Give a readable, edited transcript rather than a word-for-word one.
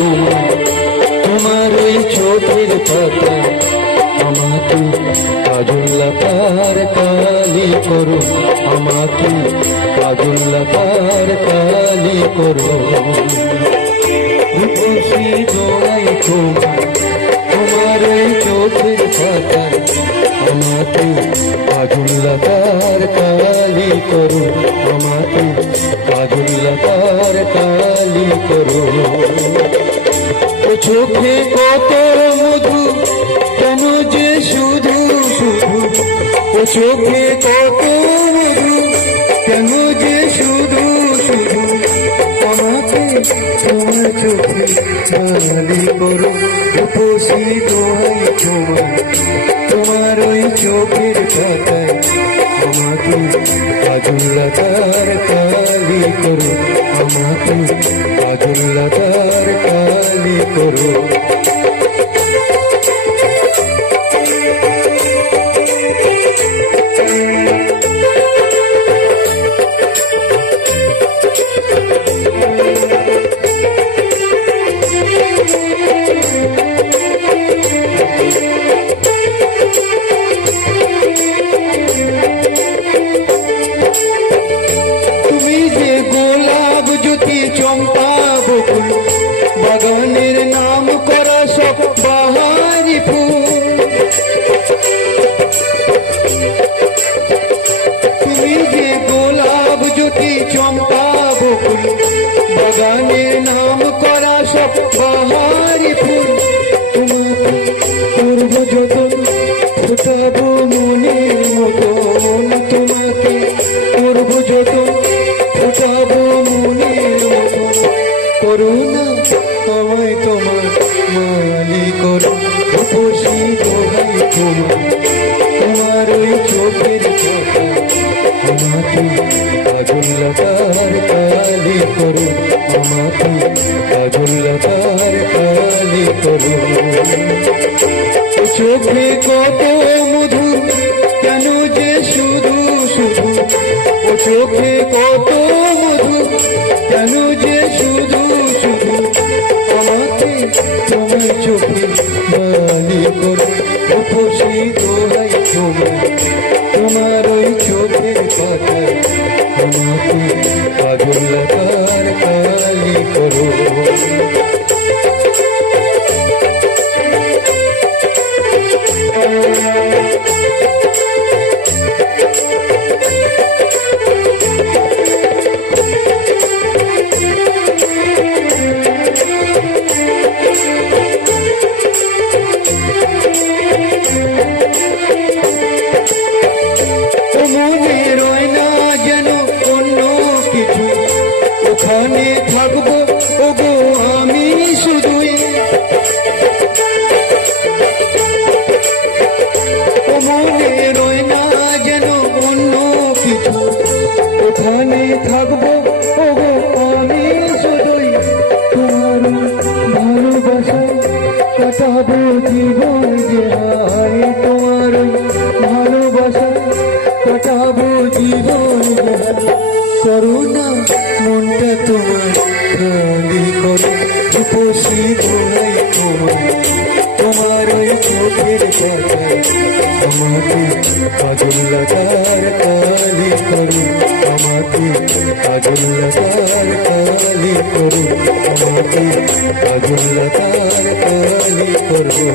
তোমার তোমার ওই চোখের পাতা আমাকে কাজুল্লাকার কালি করো, আমাকে কাজুল্লাকার কালি করো। রূপসী দোয়াই তোমার তোমার ওই চোখের পাতা আমাকে কাজুল্লাকার কালি করো, আমাকে কাজুল্লাকার কালি করো। ও চোখে কত মধু কেন যে শুধু শুধু, ও চোখে কত মধু কেন যে শুধু শুধু, আমাকে তোমার চোখে কালি করো। রূপসী দোহাই তোমার তোমার ওই চোখের পাতায় আমাকে কাজুল্লাকার কালি করো, আমাকে কাজুল্লাকার কালি করো। চম্পা বকুল বাগানের নাম করা সব বাহারি ফুল, তুমি যে গোলাপ জ্যোতি চম্পা বকুল বাগানের নাম করা সব বাহারি ফুল, তোমাকে করব যতন ফোটাবো মনের মতন, তোমাকে করব যতন ফোটাবো মনের মতন। করুণা আমায় তোমার মালি করো। রূপসী দোহাই তোমার তোমার ওই চোখের কথা আমাকে কাজুল্লাকার কালি করো, আমাকে কাজুল্লাকার কালি করো। চোখে কত মধু কেন যে শুধু শুধু, ও চোখে কত মধু কেন যে শুধু শুধু, আমাকে তোমার চোখে বালি করো। রূপসী দোহাই তোমার তোমার ওই চোখের পাতায় আমাকে কাজুল্লাকার কালি করো। মনে রয় না যেন অন্য কিছু, ওখানে থাকবো ওগো আমি শুধুই। মনে রয় না যেন অন্য কিছু, ওখানে থাকবো ওগো আমি শুধুই। তোমার ভালোবাসায় কাটাবো জীবন যে হায়, তোমার ভালোবাসায় কাটাবো জীবন। করুণা মনটা তোমার কালি করো। রূপসী দোহাই তোমার তোমার ওই চোখের পাতায় আমাকে কাজুল্লাকার কালি করো, আমাকে কাজুল্লাকার কালি করো, আমাকে কাজুল্লাকার কালি করো।